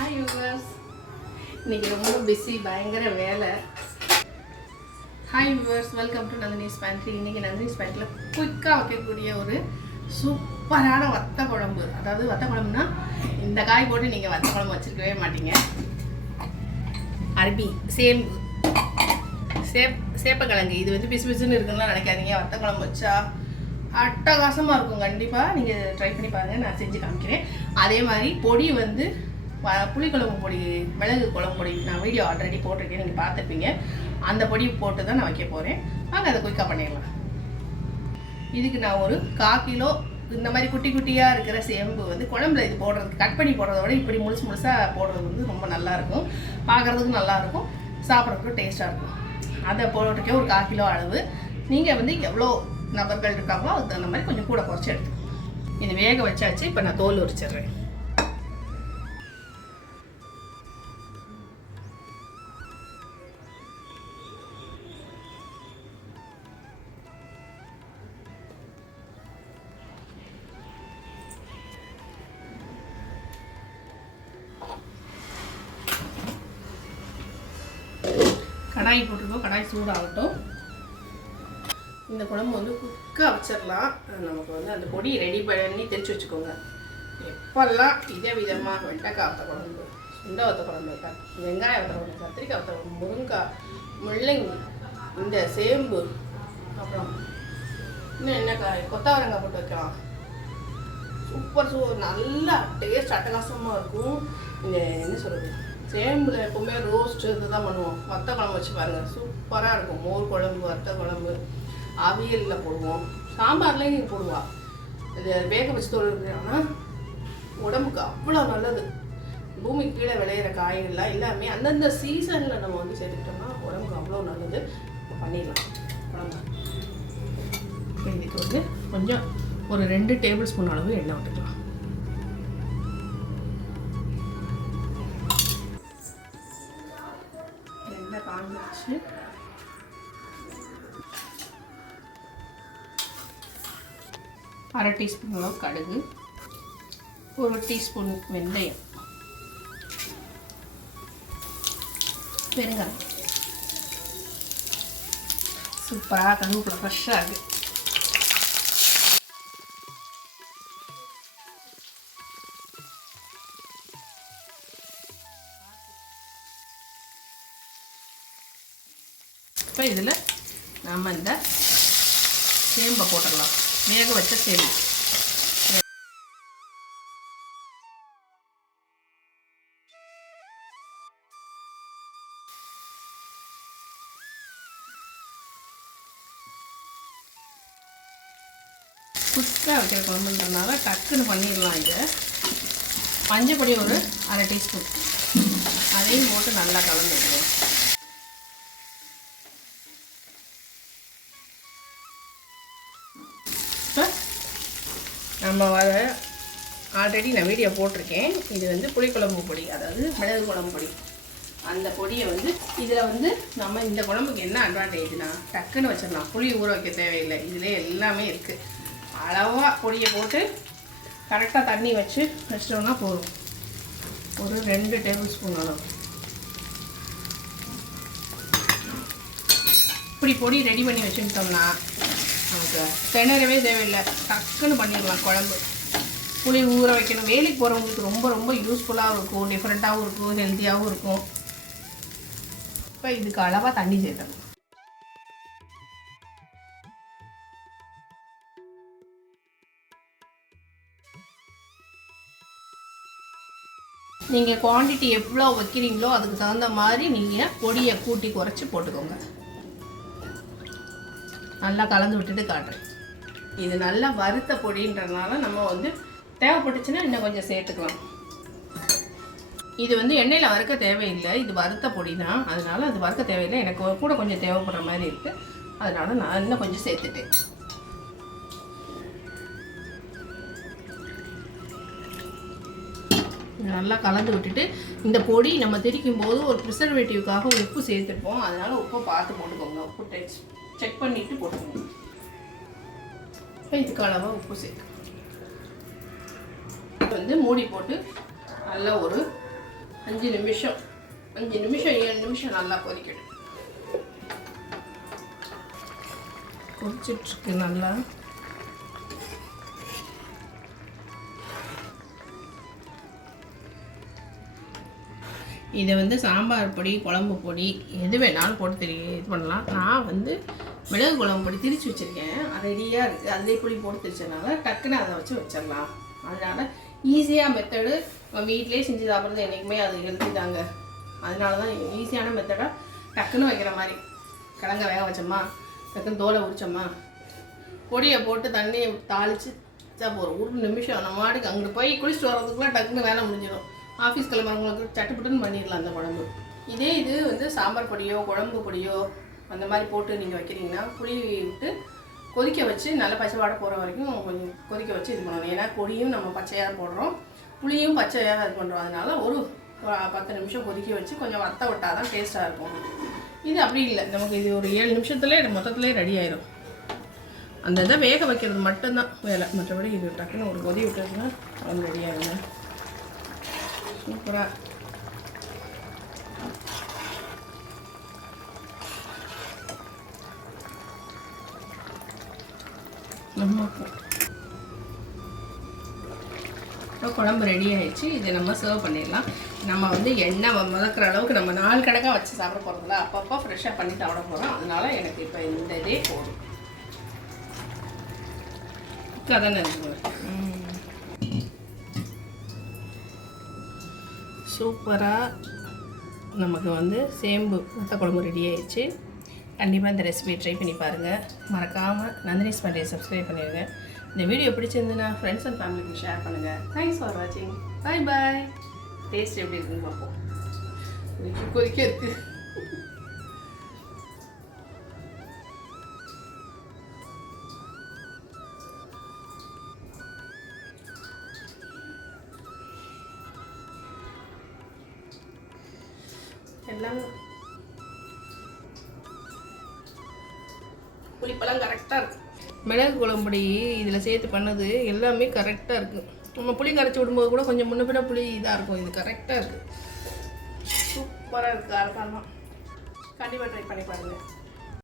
Hi viewers இன்னைக்கு ரொம்ப busy பயங்கர வேலை. Hi yours welcome to Nandini's pantry இன்னைக்கு நந்தினிஸ் பேண்ட்ரியில் குயிக்காக வைக்கக்கூடிய ஒரு சூப்பரான வத்த குழம்பு. அதாவது வத்த குழம்புனா இந்த காய் போட்டு நீங்கள் வத்த குழம்பு வச்சிருக்கவே மாட்டீங்க. அரபி சேம் சேப் சேப்பக்கிழங்கு. இது வந்து பிசு பிசுன்னு இருக்குன்னு நினைக்காதீங்க. வத்த குழம்பு வச்சா அட்டகாசமாக இருக்கும். கண்டிப்பாக நீங்கள் ட்ரை பண்ணி பாருங்கள் நான் செஞ்சு காமிக்கிறேன். அதே மாதிரி பொடி வந்து புளிக்குழம்பு பொடி மிளகு குழம்பு பொடி நான் வீடியோ ஆல்ரெடி போட்டிருக்கேன் நீங்கள் பார்த்துருப்பீங்க. அந்த பொடி போட்டு தான் நான் வைக்க போகிறேன் வாங்க அதை குயிக்காக பண்ணிடலாம். இதுக்கு நான் ஒரு கா கிலோ இந்த மாதிரி குட்டி குட்டியாக இருக்கிற சேம்பு வந்து குழம்புல இது போடுறதுக்கு கட் பண்ணி போடுறத விட இப்படி முழுசு முழுசாக போடுறது வந்து ரொம்ப நல்லாயிருக்கும் பார்க்குறதுக்கும் நல்லாயிருக்கும் சாப்பிட்றதுக்கும் டேஸ்ட்டாக இருக்கும். அதை போட்டுக்கே ஒரு கா கிலோ அளவு. நீங்கள் வந்து எவ்வளோ நபர்கள் இருக்காங்களோ அதுக்கு தகுந்த மாதிரி கொஞ்சம் கூட குறைச்சி எடுத்து இது வேக வச்சாச்சு இப்போ நான் தோல் உரிச்சிடுறேன். கடாய் போட்டிருக்கோம். கடாய் சூடாகட்டும். இந்த குழம்பு வந்து குக்காக வச்சிடலாம். நமக்கு வந்து அந்த பொடி ரெடி பண்ணி தெரிச்சு வச்சுக்கோங்க. எப்பெல்லாம் இதே விதமாக வெண்டைக்காய் வத்த குழம்பு சுண்டை வத்த குழம்பு வைக்க வெங்காய வத்த குழம்பு கத்திரிக்காய் வத்த குழம்பு முருங்காய் முள்ளங்கி இந்த சேம்பு அப்புறம் இன்னும் என்ன காய் கொத்தவரங்காய் போட்டு வைக்கலாம். சூப்பர் சூப்பர் நல்லா டேஸ்ட் அட்டகாசமாக இருக்கும். இந்த என்ன சொல்கிறது சேம்பில் எப்போவுமே ரோஸ்ட் இதுதான் பண்ணுவோம். வத்த குழம்பு வச்சு பாருங்கள் சூப்பராக இருக்கும். மோர் குழம்பு வத்த குழம்பு அவியலில் போடுவோம். சாம்பார்லேயும் நீங்கள் போடுவா. இது வேக வச்சு தோல்னா உடம்புக்கு அவ்வளோ நல்லது. பூமிக்கு கீழே விளையிற காய்கறிலாம் எல்லாமே அந்தந்த சீசனில் நம்ம வந்து சேர்த்துக்கிட்டோம்னா உடம்புக்கு அவ்வளோ நல்லது. பண்ணிடலாம். குழம்பு. இப்போ இதுக்கு வந்து கொஞ்சம் ஒரு ரெண்டு டேபிள் ஸ்பூன் அளவு எண்ணெய் விட்டுக்கலாம் அரை டீஸ்பூன் அளவு கடுகு ஒரு டீஸ்பூன் வெந்தயம் பெருங்காயம். சூப்பராக கருவேப்பிலை ஃப்ரெஷ்ஷாக இருக்குது இப்போ இதில் நம்ம இந்த சேம்பை போட்டுடலாம். வேக வச்ச சேம்பு குக்காக வைக்கிற குழம்புன்றனால டக்குன்னு பண்ணிடலாம் இதை. மஞ்சள் பொடி ஒரு அரை டீஸ்பூன். அதையும் போட்டு நல்லா கலந்துடுவோம் நம்ம வர ஆல்ரெடி நான் வீடியோ போட்டிருக்கேன். இது வந்து புளிக்குழம்பு பொடி அதாவது மிளகு குழம்பு பொடி. அந்த பொடியை வந்து இதில் வந்து நம்ம இந்த குழம்புக்கு என்ன அட்வான்டேஜ்னா டக்குன்னு வச்சிடலாம். புளி ஊற வைக்க தேவையில்லை. இதில் எல்லாமே இருக்குது அளவாக பொடியை போட்டு கரெக்டாக தண்ணி வச்சு வச்சிட்டோம்னா போதும். ஒரு ரெண்டு டேபிள் ஸ்பூன் அளவு. இப்படி பொடி ரெடி பண்ணி வச்சுக்கிட்டோம்னா நமக்கு திணறவே தேவையில்லை. டக்குன்னு பண்ணிடலாம் குழம்பு. புளி ஊற வைக்கணும். வேலைக்கு போகிறவங்களுக்கு ரொம்ப ரொம்ப யூஸ்ஃபுல்லாகவும் இருக்கும். டிஃப்ரெண்ட்டாகவும் இருக்கும். ஹெல்த்தியாகவும் இருக்கும். இப்போ இதுக்கு அளவாக தண்ணி சேர்த்தணும் நீங்கள் குவாண்டிட்டி எவ்வளோ வைக்கிறீங்களோ அதுக்கு தகுந்த மாதிரி நீங்கள் பொடியை கூட்டி குறைச்சி போட்டுக்கோங்க. நல்லா கலந்து விட்டுட்டு காட்டுறேன். இது நல்லா வறுத்த பொடின்றதுனால நம்ம வந்து தேவைப்பட்டுச்சுன்னா இன்னும் கொஞ்சம் சேர்த்துக்கலாம். இது வந்து எண்ணெயில் வறுக்க தேவையில்லை. இது வறுத்த பொடி தான் அதனால் அது வறுக்க தேவையில்லை. எனக்கு கூட கொஞ்சம் தேவைப்படுற மாதிரி இருக்குது அதனால் நான் இன்னும் கொஞ்சம் சேர்த்துட்டேன். நல்லா கலந்து விட்டுட்டு இந்த பொடி நம்ம திரிக்கும் போது ஒரு ப்ரிசர்வேட்டிவ்க்காக உப்பு சேர்த்துருப்போம் அதனால உப்பை பார்த்து போட்டுக்கோங்க. உப்பு டெஸ்ட் செக் பண்ணிட்டு போட்டுக்கோங்க. இதுக்கு அளவாக உப்பு சேர்த்து வந்து மூடி போட்டு நல்லா ஒரு அஞ்சு நிமிஷம் அஞ்சு நிமிஷம் ஏழு நிமிஷம் நல்லா கொதிக்கணும் கொதிச்சிட்ருக்கு நல்லா. இதை வந்து சாம்பார் பொடி குழம்பு பொடி எது வேணாலும் போட்டு தெரிய இது பண்ணலாம். நான் வந்து மிளகு குழம்பு பொடி திரிச்சு வச்சுருக்கேன். ரெடியாக இருக்குது அதிலே பொடி போட்டு திரிச்சதுனால டக்குன்னு அதை வச்சு வச்சிடலாம். அதனால் ஈஸியாக மெத்தடு நம்ம வீட்டிலே செஞ்சு சாப்பிட்றது என்றைக்குமே அது ஹெல்த்தி தாங்க. அதனால தான் ஈஸியான மெத்தடாக டக்குன்னு வைக்கிற மாதிரி. கிழங்க வேக வச்சோமா? டக்குன்னு தோலை உரிச்சோமா? பொடியை போட்டு தண்ணியை தாளித்து வச்சா போகிறோம் ஒரு நிமிஷம் நம்ம மாட்டுக்கு அங்கிட்டு போய் குளிச்சுட்டு வரதுக்குள்ளே டக்குன்னு வேலை முடிஞ்சிடும். ஆஃபீஸ் கிளம்புறவங்களுக்கு சட்டுப்பட்டுன்னு பண்ணிடலாம் அந்த குழம்பு. இதே இது வந்து சாம்பார் பொடியோ குழம்பு பொடியோ அந்த மாதிரி போட்டு நீங்கள் வைக்கிறீங்கன்னா புளி விட்டு கொதிக்க வச்சு நல்ல பச்சைவாடை போகிற வரைக்கும் கொஞ்சம் கொதிக்க வச்சு இது பண்ணணும். ஏன்னா பொடியும் நம்ம பச்சையாக போடுறோம். புளியும் பச்சையாக இது பண்ணுறோம் அதனால ஒரு பத்து நிமிஷம் கொதிக்க வச்சு கொஞ்சம் வத்த விட்டால் தான் டேஸ்ட்டாக இருக்கும். இது அப்படி இல்லை. நமக்கு இது ஒரு ஏழு நிமிஷத்துலேயே மொத்தத்துலேயே ரெடி ஆயிரும். அந்த இதை வேக வைக்கிறது மட்டும்தான் வேலை. மற்றபடி இது டக்குன்னு ஒரு கொதி விட்டதுன்னா அது ரெடி ஆகுங்க சூப்பராக நம்ம இப்போ குழம்பு ரெடி ஆயிடுச்சு இதை நம்ம சர்வ் பண்ணிடலாம் நம்ம வந்து எண்ணெய் வ- அளவுக்கு நம்ம நாலு கணக்காக வச்சு சாப்பிட போகிறதில்ல அப்பப்போ ஃப்ரெஷ்ஷாக பண்ணி சாப்பிட போகிறோம் அதனால எனக்கு இப்போ இந்த இதே போதும். குக்காக தானே இருக்குது சூப்பராக நமக்கு வந்து சேம்பு வத்த குழம்பு ரெடி ஆயிடுச்சு. கண்டிப்பாக இந்த ரெசிபியை ட்ரை பண்ணி பாருங்கள் மறக்காமல் நந்தினிஸ் பண்டிகை சப்ஸ்கிரைப் பண்ணிடுங்க இந்த வீடியோ பிடிச்சிருந்துன்னா ஃப்ரெண்ட்ஸ் அண்ட் ஃபேமிலிக்கு ஷேர் பண்ணுங்கள் தேங்க்ஸ் ஃபார் வாட்சிங் பாய் பாய் டேஸ்ட் எப்படி இருக்குன்னு பார்ப்போம். கொதிக்க இருக்குது எல்லாம் புளிப்பெல்லாம் கரெக்டாக இருக்கு. மிளகு குழம்புடி இதில் சேர்த்து பண்ணது எல்லாமே கரெக்டாக இருக்குது நம்ம புளி கரைச்சி விடும்போது கூட கொஞ்சம் முன்ன பின்ன புளி இதாக இருக்கும். இது கரெக்டாக இருக்குது சூப்பராக இருக்குது அரக்காரம் கண்டிப்பாக ட்ரை பண்ணி பாருங்கள்